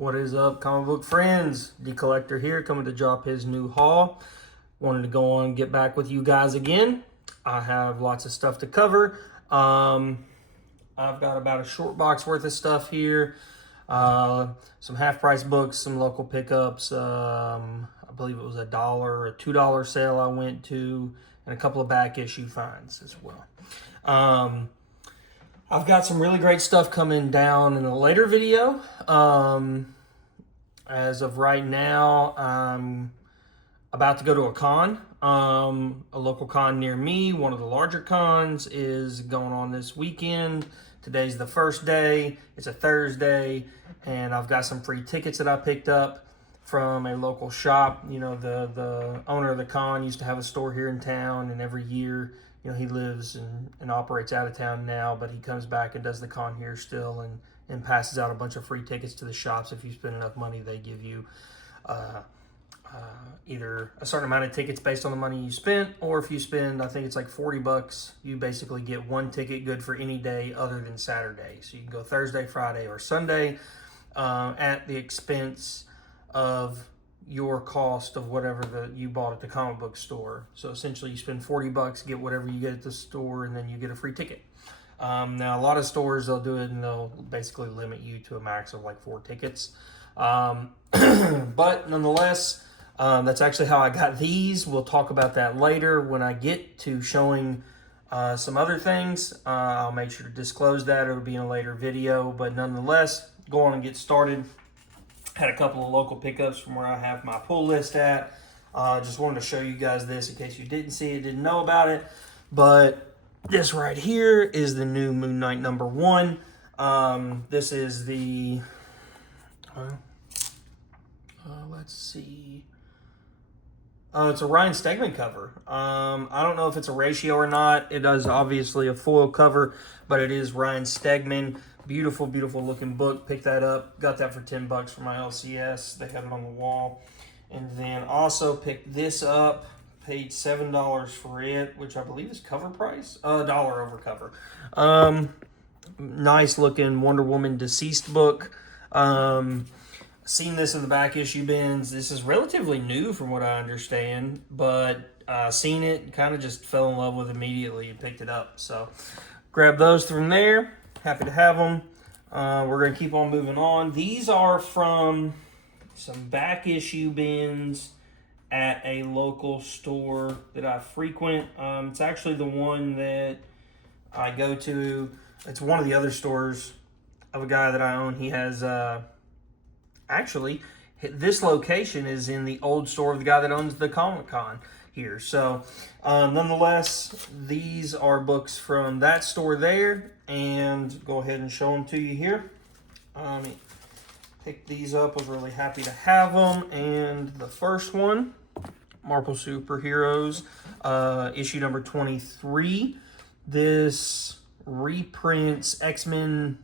What is up, comic book friends? The Collector here, coming to drop his new haul. Wanted to go on and get back with you guys again. I have lots of stuff to cover. I've got about a short box worth of stuff here. Some half-price books, some local pickups. I believe it was $1 or a $2 sale I went to, and a couple of back issue finds as well. I've got some really great stuff coming down in a later video. As of right now, I'm about to go to a con, a local con near me. One of the larger cons is going on this weekend. Today's the first day. It's a Thursday, and I've got some free tickets that I picked up from a local shop. You know, the owner of the con used to have a store here in town, and every year, you know, he lives and operates out of town now, but he comes back and does the con here still, and passes out a bunch of free tickets to the shops. If you spend enough money, they give you either a certain amount of tickets based on the money you spent, or if you spend, I think it's like $40, you basically get one ticket good for any day other than Saturday. So you can go Thursday, Friday, or Sunday at the expense of your cost of whatever you bought at the comic book store. So essentially you spend $40, get whatever you get at the store, and then you get a free ticket. Now a lot of stores, they'll do it and they'll basically limit you to a max of like 4 tickets. But nonetheless, that's actually how I got these. We'll talk about that later when I get to showing some other things. I'll make sure to disclose that. It'll be in a later video, but nonetheless, go on and get started. Had a couple of local pickups from where I have my pull list at. Just wanted to show you guys this in case you didn't see it, didn't know about it. But this right here is the new Moon Knight #1. This is the, let's see. It's a Ryan Stegman cover. I don't know if it's a ratio or not. It is obviously a foil cover, but it is Ryan Stegman. Beautiful, beautiful looking book. Picked that up. Got that for $10 for my LCS. They had it on the wall. And then also picked this up. Paid $7 for it, which I believe is cover price. $1 over cover. Nice looking Wonder Woman Deceased book. Seen this in the back issue bins. This is relatively new from what I understand, but seen it, kind of just fell in love with it immediately and picked it up. So grab those from there. Happy to have them. We're going to keep on moving on. These are from some back issue bins at a local store that I frequent. It's actually the one that I go to. It's one of the other stores of a guy that I own. He has, actually, this location is in the old store of the guy that owns the Comic Con here. So, nonetheless, these are books from that store there, and go ahead and show them to you here. Picked these up, was really happy to have them, and the first one, Marvel Superheroes, issue number 23. This reprints X-Men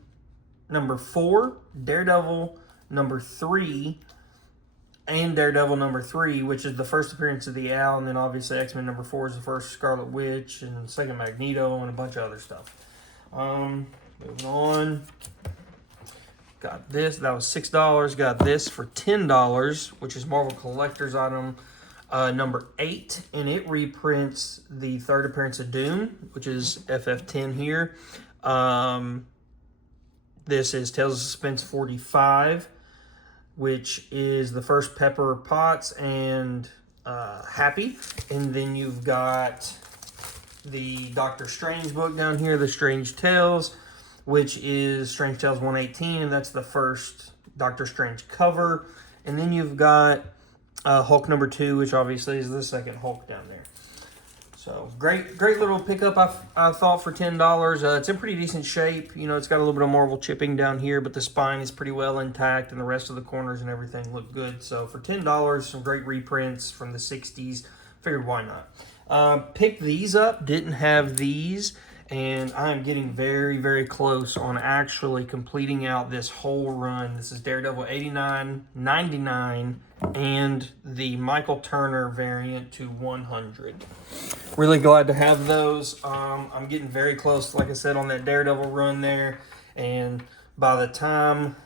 #4, Daredevil #3, and Daredevil #3, which is the first appearance of the Owl, and then obviously X-Men #4 is the first Scarlet Witch, and second Magneto, and a bunch of other stuff. Moving on. Got this, that was $6. Got this for $10, which is Marvel Collector's item #8, and it reprints the third appearance of Doom, which is FF10 here. This is Tales of Suspense 45, which is the first Pepper Potts and Happy. And then you've got the Doctor Strange book down here, The Strange Tales, which is Strange Tales 118, and that's the first Doctor Strange cover. And then you've got Hulk #2, which obviously is the second Hulk down there. So great little pickup, I thought, for $10. It's in pretty decent shape. You know, it's got a little bit of Marvel chipping down here, but the spine is pretty well intact, and the rest of the corners and everything look good. So for $10, some great reprints from the 60s. Figured why not. Picked these up, didn't have these, and I'm getting very, very close on actually completing out this whole run. This is Daredevil 89, 99, and the Michael Turner variant to 100. Really glad to have those. I'm getting very close, like I said, on that Daredevil run there, and by the time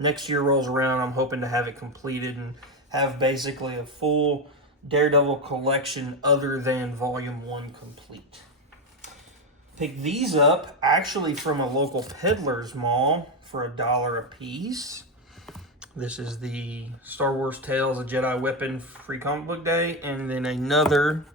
next year rolls around, I'm hoping to have it completed and have basically a full Daredevil collection other than Volume 1 complete. Picked these up actually from a local peddler's mall for $1 a piece. This is the Star Wars Tales of Jedi Weapon Free Comic Book Day, and then another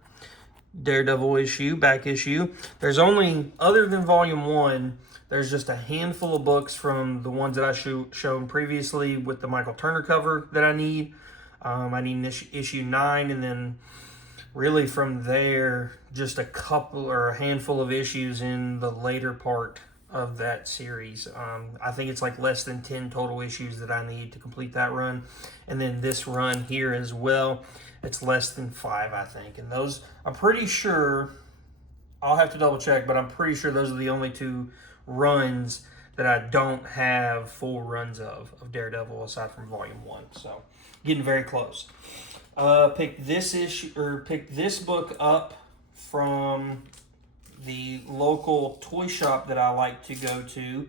Daredevil issue, back issue. There's only, other than Volume 1, there's just a handful of books from the ones that I shown previously with the Michael Turner cover that I need. I need issue 9, and then really from there, just a couple or a handful of issues in the later part of that series. I think it's like less than 10 total issues that I need to complete that run. And then this run here as well, it's less than 5, I think. And those, I'm pretty sure, I'll have to double check, but I'm pretty sure those are the only 2 runs that I don't have full runs of Daredevil aside from Volume 1. So getting very close. Picked this book up from the local toy shop that I like to go to.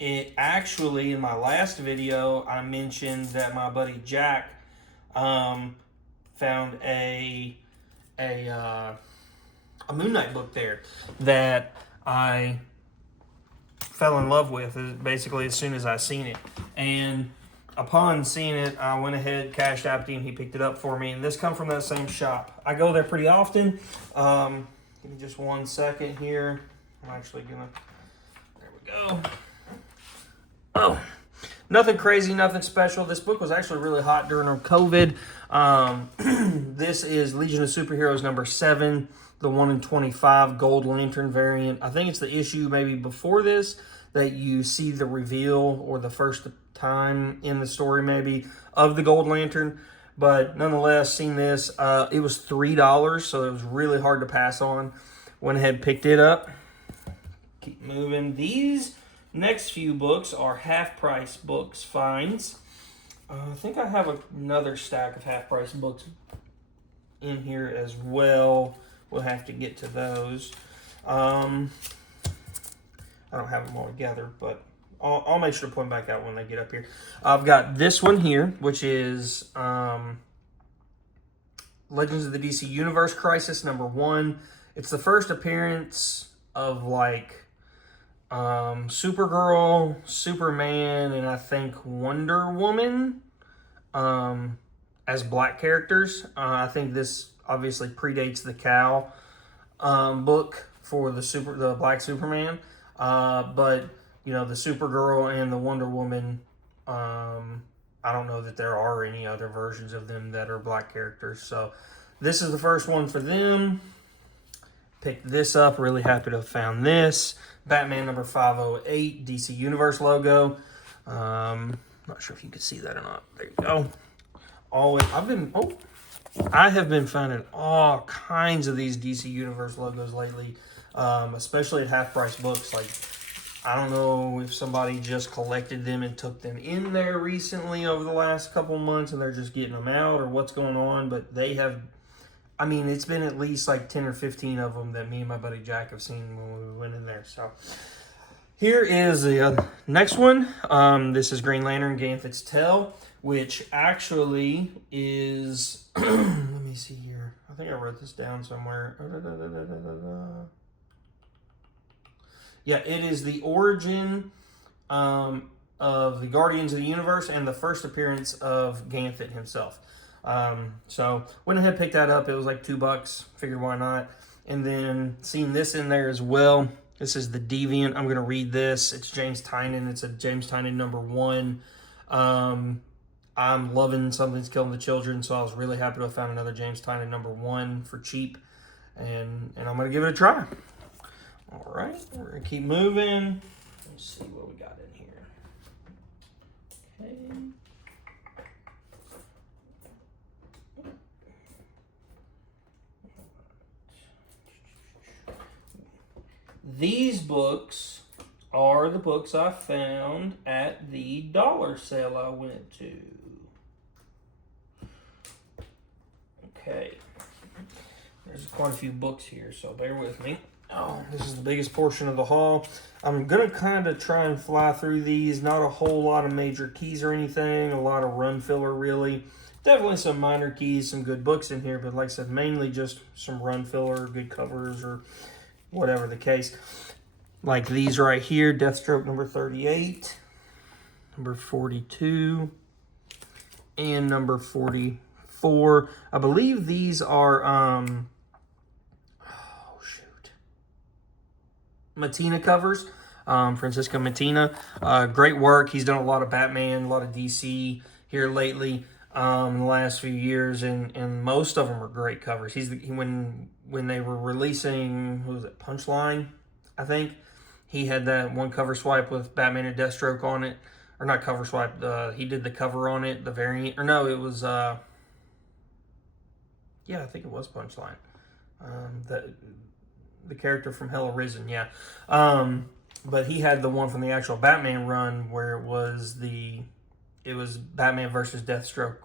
It actually, in my last video, I mentioned that my buddy Jack found a Moon Knight book there that I fell in love with basically as soon as I seen it. And upon seeing it, I went ahead, cashed out, and he picked it up for me. And this come from that same shop. I go there pretty often. Give me just 1 second here. I'm actually gonna, there we go. Oh, nothing crazy, nothing special. This book was actually really hot during COVID. This is Legion of Superheroes number 7, the 1 in 25 Gold Lantern variant. I think it's the issue maybe before this that you see the reveal, or the first time in the story maybe, of the Gold Lantern. But nonetheless, seeing this, it was $3, so it was really hard to pass on. Went ahead, picked it up. Keep moving. These next few books are half-price books finds. I think I have another stack of half-price books in here as well. We'll have to get to those. I don't have them all together, but I'll make sure to point back out when they get up here. I've got this one here, which is Legends of the DC Universe Crisis number 1. It's the first appearance of like Supergirl, Superman, and I think Wonder Woman as black characters. I think this obviously predates the Cal book for the Black Superman, but you know, the Supergirl and the Wonder Woman, I don't know that there are any other versions of them that are black characters. So this is the first one for them. Picked this up. Really happy to have found this. Batman number 508, DC Universe logo. Not sure if you can see that or not. There you go. I have been finding all kinds of these DC Universe logos lately, especially at half-price books. Like, I don't know if somebody just collected them and took them in there recently over the last couple months and they're just getting them out, or what's going on, but they have, I mean, it's been at least like 10 or 15 of them that me and my buddy Jack have seen when we went in there. So here is the next one. This is Green Lantern Ganthet's Tale, which actually is, let me see here. I think I wrote this down somewhere. Yeah, it is the origin of the Guardians of the Universe and the first appearance of Ganthet himself. So went ahead and picked that up. It was like $2. Figured why not. And then seeing this in there as well. This is the Deviant. I'm going to read this. It's James Tynion. It's a James Tynion number 1. I'm loving Something's Killing the Children, so I was really happy to have found another James Tynion number 1 for cheap. And I'm going to give it a try. All right, we're going to keep moving. Let's see what we got in here. Okay. These books are the books I found at the dollar sale I went to. Okay. There's quite a few books here, so bear with me. Oh, this is the biggest portion of the haul. I'm going to kind of try and fly through these. Not a whole lot of major keys or anything. A lot of run filler, really. Definitely some minor keys, some good books in here. But like I said, mainly just some run filler, good covers, or whatever the case. Like these right here. Deathstroke number 38. Number 42. And number 44. I believe these are... Mattina covers, Francisco Mattina. Great work. He's done a lot of Batman, a lot of DC here lately in the last few years, and most of them are great covers. When they were releasing, who was it, Punchline, I think, he had that one cover swipe with Batman and Deathstroke on it, or not cover swipe. He did the cover on it, the variant, or no, it was yeah, I think it was Punchline. The character from Hell Arisen, yeah. But he had the one from the actual Batman run where it was Batman versus Deathstroke.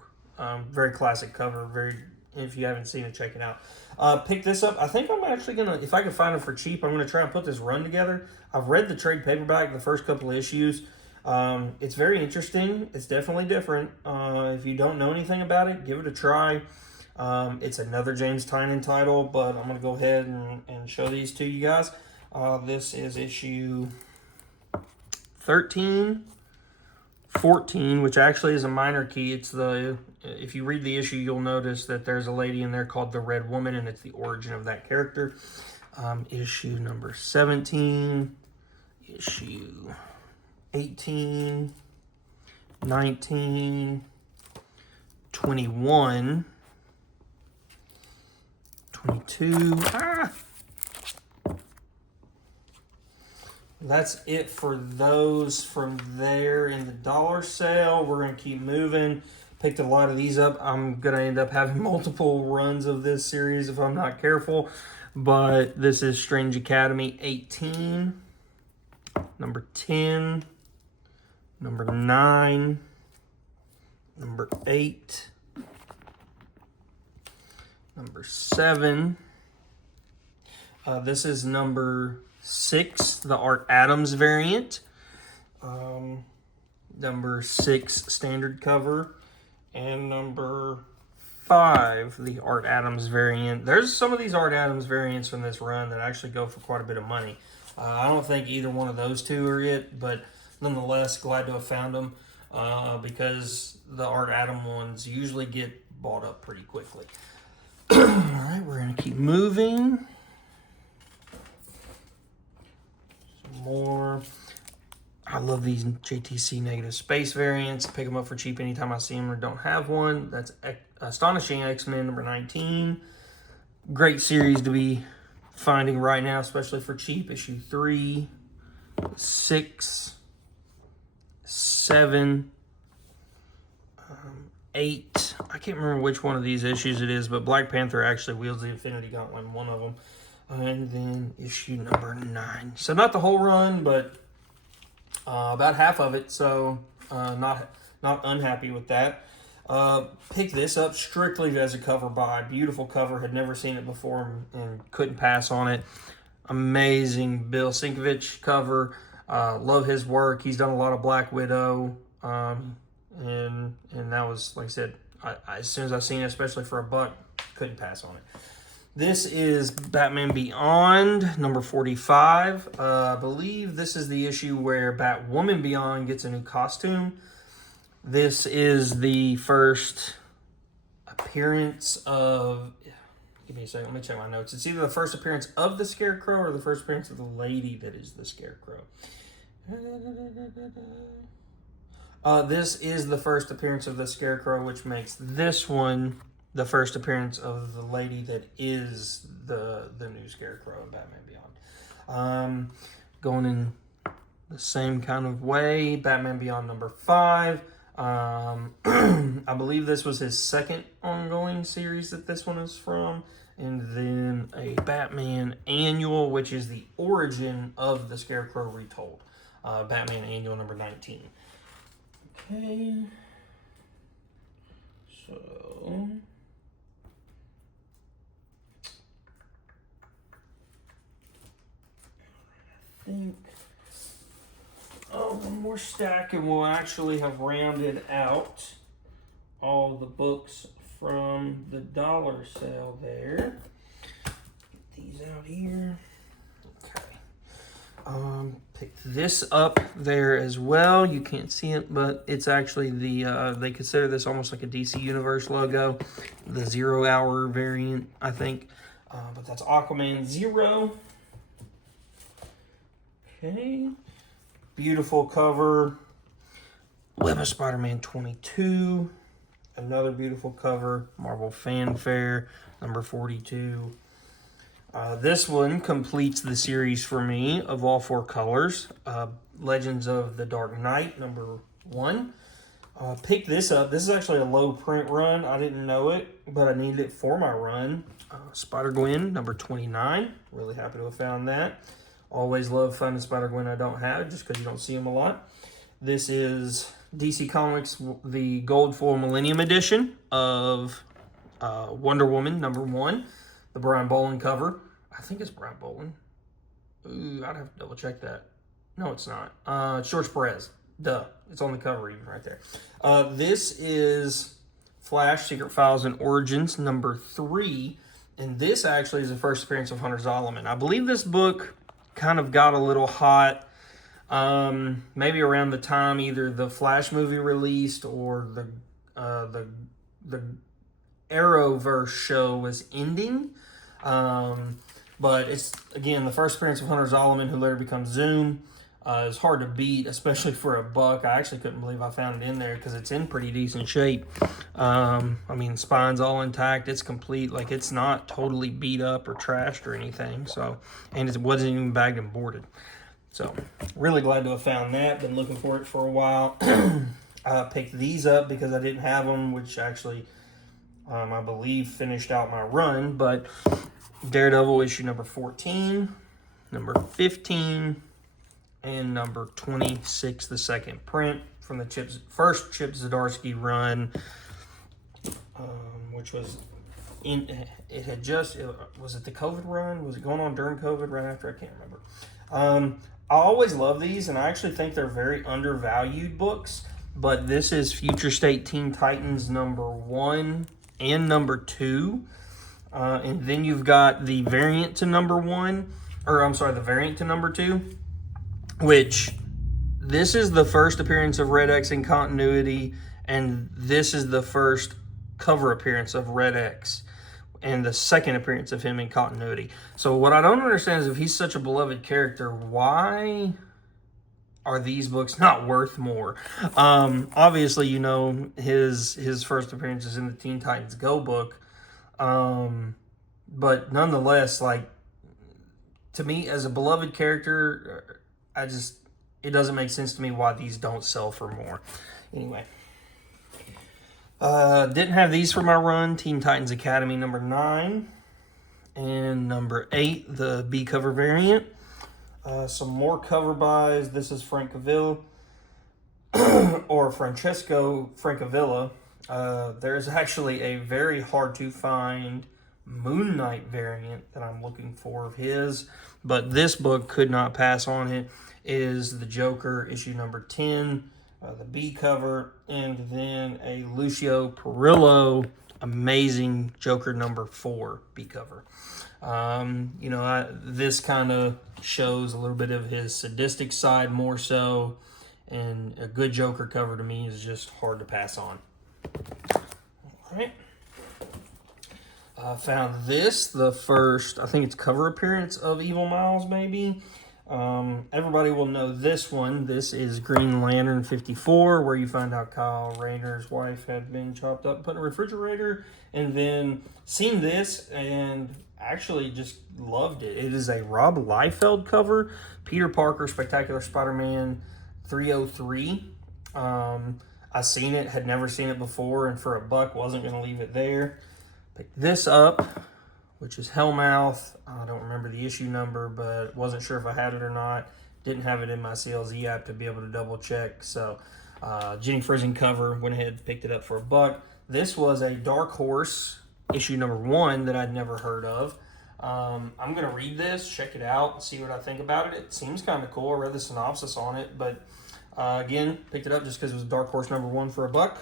Very classic cover. If you haven't seen it, check it out. Pick this up. I think I'm actually gonna, if I can find it for cheap, I'm gonna try and put this run together. I've read the trade paperback, the first couple of issues. It's very interesting. It's definitely different. If you don't know anything about it, give it a try. It's another James Tynion title, but I'm going to go ahead and show these to you guys. This is issue 13, 14, which actually is a minor key. If you read the issue, you'll notice that there's a lady in there called the Red Woman, and it's the origin of that character. Issue number 17, issue 18, 19, 21, 22. That's it for those from there in the dollar sale. We're going to keep moving. Picked a lot of these up. I'm going to end up having multiple runs of this series if I'm not careful. But this is Strange Academy 18, number 10, number 9, number 8, number 7. This is number 6, the Art Adams variant. Number 6, standard cover. And number 5, the Art Adams variant. There's some of these Art Adams variants from this run that actually go for quite a bit of money. I don't think either one of those two are it, but nonetheless, glad to have found them because the Art Adams ones usually get bought up pretty quickly. All right, we're going to keep moving. Some more. I love these JTC Negative Space variants. Pick them up for cheap anytime I see them or don't have one. That's Astonishing X-Men number 19. Great series to be finding right now, especially for cheap. Issue 3, 6, 7, 8. I can't remember which one of these issues it is, but Black Panther actually wields the Infinity Gauntlet in one of them. And then issue number 9. So not the whole run, but about half of it. So not unhappy with that. Picked this up strictly as a cover buy. Beautiful cover. Had never seen it before and couldn't pass on it. Amazing Bill Sienkiewicz cover. Love his work. He's done a lot of Black Widow. And that was, like I said, as soon as I seen it, especially for $1, couldn't pass on it. This is Batman Beyond, number 45. I believe this is the issue where Batwoman Beyond gets a new costume. This is the first appearance of... Give me a second, let me check my notes. It's either the first appearance of the Scarecrow or the first appearance of the lady that is the Scarecrow. This is the first appearance of the Scarecrow, which makes this one the first appearance of the lady that is the new Scarecrow in Batman Beyond. Going in the same kind of way, Batman Beyond number 5. I believe this was his second ongoing series that this one is from. And then a Batman Annual, which is the origin of the Scarecrow retold. Batman Annual number 19. Okay. So... think, oh, one more stack and we'll actually have rounded out all the books from the dollar sale there. Get these out here. Okay. Pick this up there as well. You can't see it, but it's actually the, they consider this almost like a DC Universe logo. The 0 Hour variant, I think. But that's Aquaman 0. Okay. Beautiful cover. Web of Spider-Man 22. Another beautiful cover. Marvel Fanfare, number 42. This one completes the series for me of all 4 colors. Legends of the Dark Knight, number 1. Pick this up. This is actually a low print run. I didn't know it, but I needed it for my run. Spider-Gwen, number 29. Really happy to have found that. Always love finding Spider-Gwen I don't have, just because you don't see them a lot. This is DC Comics, the Gold Foil Millennium Edition of Wonder Woman, number 1. The Brian Bolland cover. I think it's Brian Bolland. Ooh, I'd have to double check that. No, it's not. George Perez. Duh. It's on the cover even right there. This is Flash, Secret Files and Origins, number 3. And this actually is the first appearance of Hunter Zolomon. I believe this book kind of got a little hot maybe around the time either the Flash movie released or the Arrowverse show was ending. But it's, again, the first appearance of Hunter Zolomon, who later becomes Zoom. It's hard to beat, especially for a buck. I actually couldn't believe I found it in there because it's in pretty decent shape. I mean, spine's all intact. It's complete. Like, it's not totally beat up or trashed or anything. So, and it wasn't even bagged and boarded. So, really glad to have found that. Been looking for it for a while. I picked these up because I didn't have them, which actually, I believe, finished out my run. But Daredevil issue number 14, number 15, and number 26, the second print from the first Chip Zdarsky run, which was was it the COVID run? Was it going on during COVID, right after? I can't remember. I always love these, and I actually think they're very undervalued books, but this is Future State Teen Titans number 1 and number 2. And then you've got the variant to number 1, or I'm sorry, the variant to number 2, which this is the first appearance of Red X in continuity, and this is the first cover appearance of Red X and the second appearance of him in continuity. So what I don't understand is, if he's such a beloved character, why are these books not worth more? Obviously, you know, his first appearance is in the Teen Titans Go book. But nonetheless, like, to me, as a beloved character, it doesn't make sense to me why these don't sell for more. Anyway. Didn't have these for my run. Teen Titans Academy number 9 and number 8, the B cover variant. Some more cover buys. This is Francavilla or Francesco Francavilla. There's actually a very hard to find Moon Knight variant that I'm looking for of his, but this book could not pass on it. It is the Joker issue number 10. The B cover, and then a Lucio Perillo amazing Joker number 4 B cover. You know, this kind of shows a little bit of his sadistic side more so, and a good Joker cover to me is just hard to pass on. All right. I found this, the first, I think it's cover appearance of Evil Miles, maybe. Everybody will know this one. This is Green Lantern 54, where you find out Kyle Rayner's wife had been chopped up and put in a refrigerator, and then seen this and actually just loved it. It is a Rob Liefeld cover, Peter Parker, Spectacular Spider-Man 303. I seen it, had never seen it before, and for a buck wasn't going to leave it there. Picked this up, which is Hellmouth. I don't remember the issue number, but wasn't sure if I had it or not. Didn't have it in my CLZ app to be able to double check. So Jenny Frizzing cover, went ahead and picked it up for a buck. This was a Dark Horse issue number 1 that I'd never heard of. I'm going to read this, check it out, and see what I think about it. It seems kind of cool. I read the synopsis on it, but again, picked it up just because it was Dark Horse #1 for $1.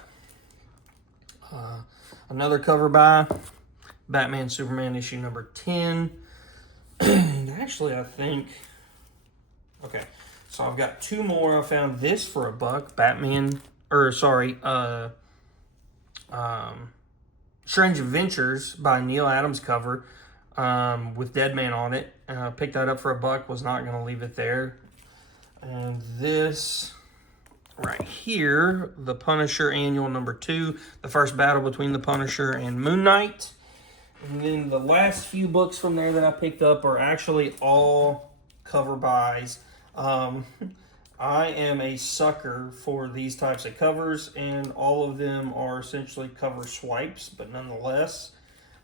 Another cover by Batman Superman issue number 10. And actually, I think... Okay, so I've got two more. I found this for $1. Batman... Or, sorry, Strange Adventures by Neil Adams cover with Deadman on it. Picked that up for $1. Was not going to leave it there. And this right here, the Punisher Annual #2, the first battle between the Punisher and Moon Knight. And then the last few books from there that I picked up are actually all cover buys. I am a sucker for these types of covers, and all of them are essentially cover swipes, but nonetheless.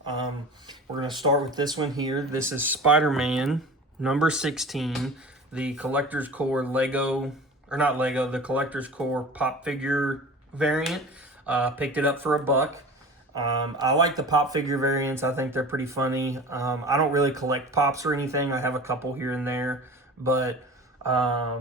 We're going to start with this one here. This is Spider-Man #16, the Collector's Core Lego, or not Lego, the Collector's Core pop figure variant. Picked it up for $1. I like the pop figure variants. I think they're pretty funny. I don't really collect pops or anything. I have a couple here and there, but I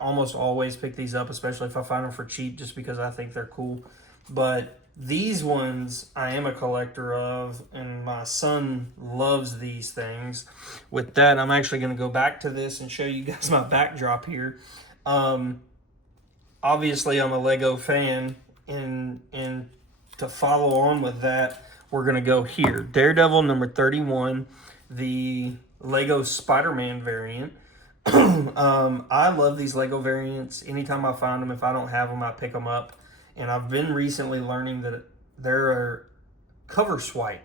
almost always pick these up, especially if I find them for cheap, just because I think they're cool. But these ones I am a collector of, and my son loves these things. With that, I'm actually going to go back to this and show you guys my backdrop here. Obviously, I'm a Lego fan, and to follow on with that, we're going to go here. Daredevil #31, the Lego Spider-Man variant. I love these Lego variants. Anytime I find them, if I don't have them, I pick them up. And I've been recently learning that there are cover swipe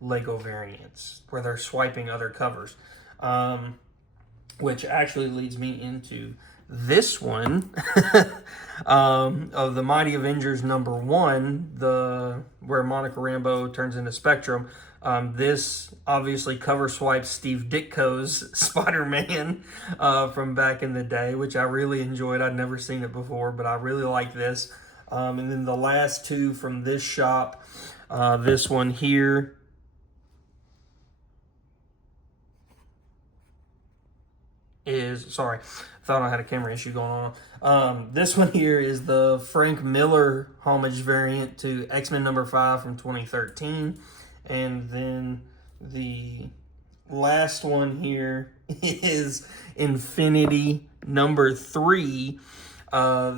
Lego variants where they're swiping other covers, which actually leads me into this one of the Mighty Avengers #1, where Monica Rambeau turns into Spectrum. This obviously cover swipes Steve Ditko's Spider-Man from back in the day, which I really enjoyed. I'd never seen it before, but I really like this. And then the last two from this shop, this one here is, sorry, I thought I had a camera issue going on. This one here is the Frank Miller homage variant to X-Men #5 from 2013. And then the last one here is Infinity #3,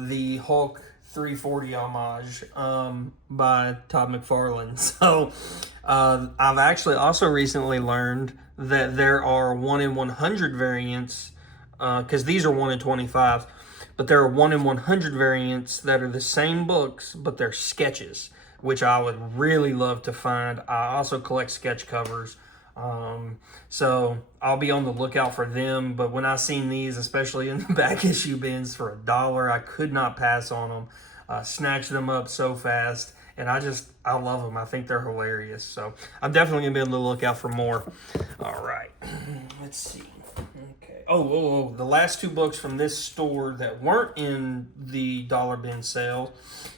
the Hulk 340 homage by Todd McFarlane. So I've actually also recently learned that there are 1 in 100 variants, because these are 1 in 25, but there are 1 in 100 variants that are the same books, but they're sketches, which I would really love to find. I also collect sketch covers, so I'll be on the lookout for them. But when I seen these, especially in the back issue bins for $1, I could not pass on them. Snatched them up so fast, and I love them. I think they're hilarious. So I'm definitely gonna be on the lookout for more. All right, let's see. Okay. Oh, the last two books from this store that weren't in the dollar bin sale.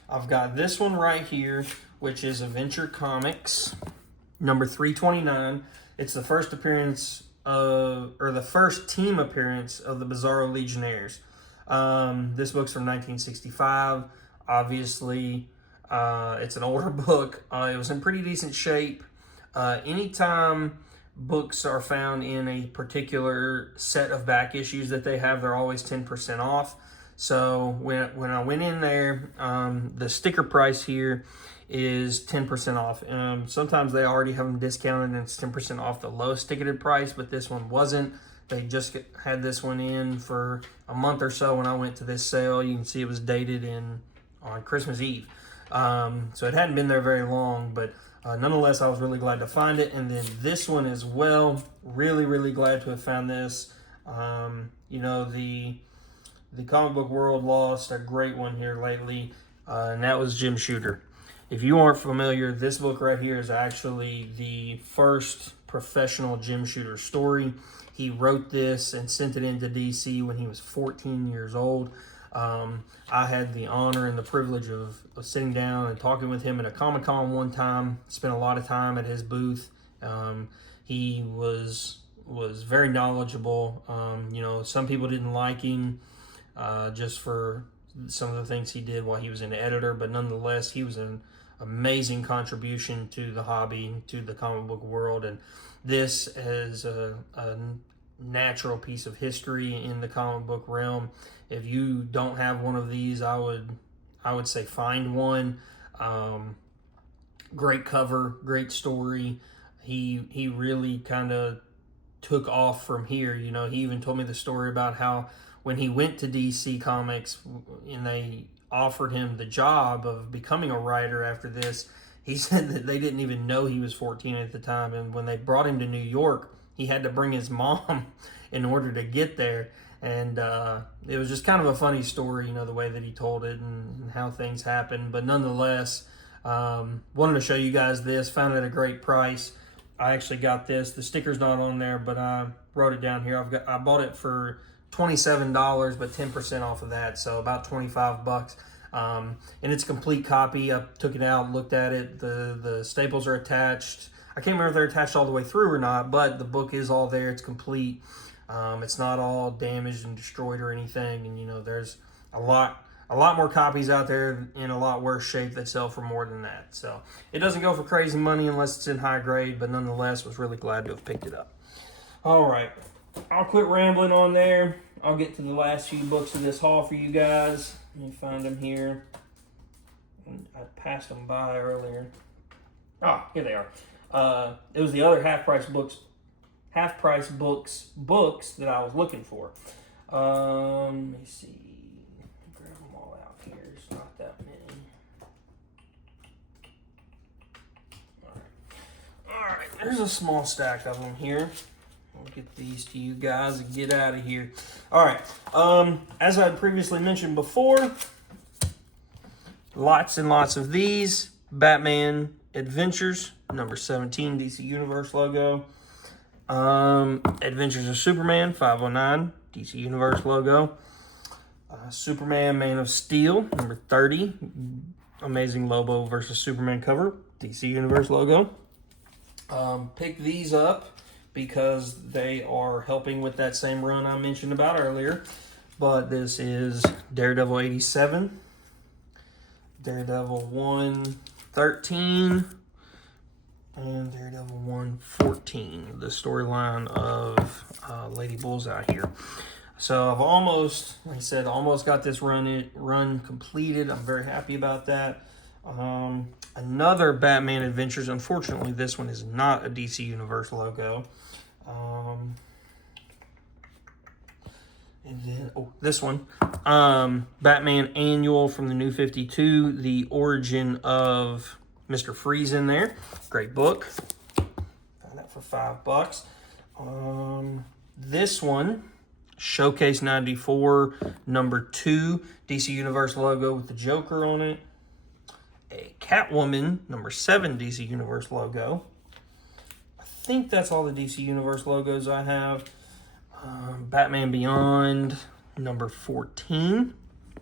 I've got this one right here, which is Adventure Comics #329. It's the first appearance or the first team appearance of the Bizarro Legionnaires. This book's from 1965. Obviously, it's an older book. It was in pretty decent shape. Anytime books are found in a particular set of back issues that they have, they're always 10% off. So when I went in there, the sticker price here is 10% off. Sometimes they already have them discounted and it's 10% off the lowest ticketed price, but this one wasn't. They just had this one in for a month or so when I went to this sale. You can see it was dated on Christmas Eve. So it hadn't been there very long, but nonetheless, I was really glad to find it. And then this one as well, really, really glad to have found this. You know, the comic book world lost a great one here lately, and that was Jim Shooter. If you aren't familiar, this book right here is actually the first professional Jim Shooter story. He wrote this and sent it into DC when he was 14 years old. I had the honor and the privilege of sitting down and talking with him at a Comic-Con one time. Spent a lot of time at his booth. He was very knowledgeable. You know, some people didn't like him just for some of the things he did while he was an editor, but nonetheless, he was an amazing contribution to the hobby, to the comic book world, and this is a natural piece of history in the comic book realm. If you don't have one of these, I would say find one. Great cover, great story. He really kind of took off from here. You know, he even told me the story about how when he went to DC Comics and they offered him the job of becoming a writer after this, he said that they didn't even know he was 14 at the time. And when they brought him to New York, he had to bring his mom in order to get there. And it was just kind of a funny story, you know, the way that he told it and how things happened. But nonetheless, wanted to show you guys this. Found it at a great price. I actually got this. The sticker's not on there, but I wrote it down here. I bought it for $27, but 10% off of that, so about 25 bucks. And it's a complete copy. I took it out, looked at it. The staples are attached. I can't remember if they're attached all the way through or not, but the book is all there. It's complete. It's not all damaged and destroyed or anything. And you know, there's a lot more copies out there in a lot worse shape that sell for more than that. So it doesn't go for crazy money unless it's in high grade, but nonetheless, was really glad to have picked it up. All right, I'll quit rambling on there. I'll get to the last few books of this haul for you guys. Let me find them here. I passed them by earlier. Ah, here they are. It was the other half price books that I was looking for. Let me see. Grab them all out here. It's not that many. All right. There's a small stack of them here. I'll get these to you guys and get out of here. All right. As I previously mentioned before, lots and lots of these. Batman Adventures, number 17, DC Universe logo. Adventures of Superman, 509, DC Universe logo. Superman Man of Steel, number 30, Amazing Lobo versus Superman cover, DC Universe logo. Pick these up because they are helping with that same run I mentioned about earlier. But this is Daredevil 87, Daredevil 113, and Daredevil 114, the storyline of Lady Bullseye here. So I've almost, like I said, almost got this run completed. I'm very happy about that. Another Batman Adventures. Unfortunately, this one is not a DC Universe logo. And then, this one. Batman Annual from the New 52. The origin of Mr. Freeze in there. Great book. Found that for $5. This one, Showcase 94, number 2, DC Universe logo with the Joker on it. A Catwoman, number 7, DC Universe logo. I think that's all the DC Universe logos I have. Batman Beyond, number 14.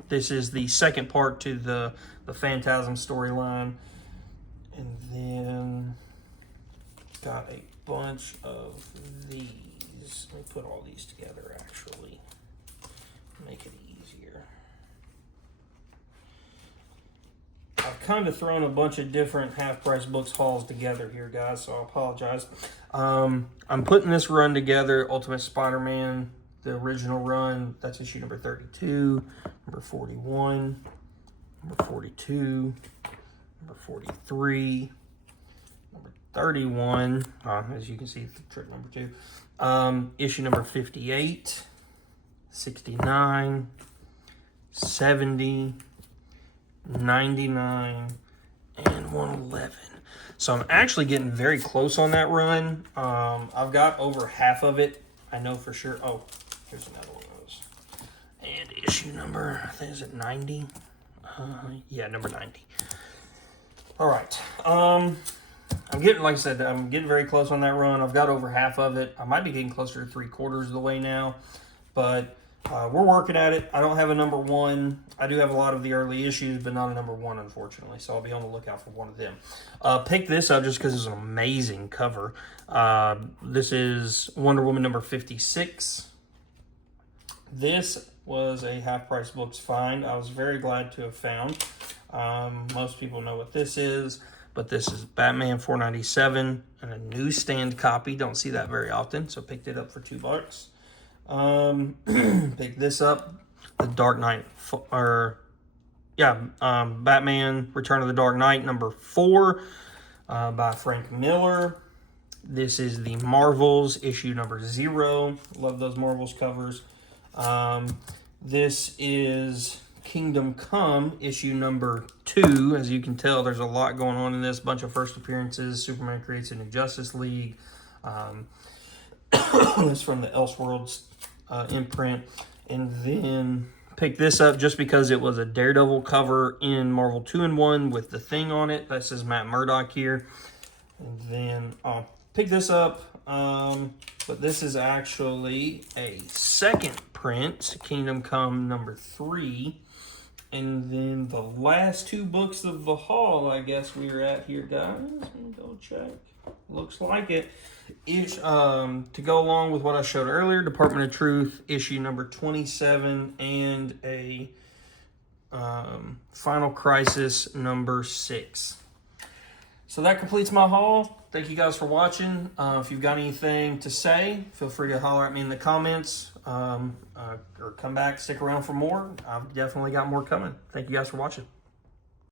This is the second part to the Phantasm storyline. And then got a bunch of these. Let me put all these together, actually. Make it easier. I've kind of thrown a bunch of different half-price books hauls together here, guys, so I apologize. I'm putting this run together, Ultimate Spider-Man, the original run. That's issue number 32, number 41, number 42, number 43, number 31, as you can see, trick number 2, issue number 58, 69, 70, 99, and 111. So I'm actually getting very close on that run. I've got over half of it. I know for sure. Oh, here's another one of those. And issue number, I think, is it 90? Yeah, number 90. All right. I'm getting, like I said, I'm getting very close on that run. I've got over half of it. I might be getting closer to 3/4 of the way now. But We're working at it. I don't have a number 1. I do have a lot of the early issues, but not a number 1, unfortunately. So I'll be on the lookout for one of them. Pick this up just because it's an amazing cover. This is Wonder Woman number 56. This was a half-price books find. I was very glad to have found. Most people know what this is, but this is Batman 497 and a newsstand copy. Don't see that very often, so picked it up for $2. Pick this up, the Dark Knight, Batman Return of the Dark Knight number 4 by Frank Miller. This is the Marvels issue number 0. Love those Marvels covers. This is Kingdom Come issue number 2. As you can tell, there's a lot going on in this. Bunch of first appearances. Superman creates a new Justice League. It's from the Elseworlds imprint. And then pick this up just because it was a Daredevil cover in Marvel 2-in-1 with the Thing on it. This is Matt Murdock here. And then I'll pick this up. But this is actually a second print, Kingdom Come number 3. And then the last 2 books of the haul, I guess we are at here, guys. Let me go check. Looks like it. To go along with what I showed earlier, Department of Truth issue number 27 and a Final Crisis number 6. So that completes my haul. Thank you guys for watching. If you've got anything to say, feel free to holler at me in the comments or come back, stick around for more. I've definitely got more coming. Thank you guys for watching.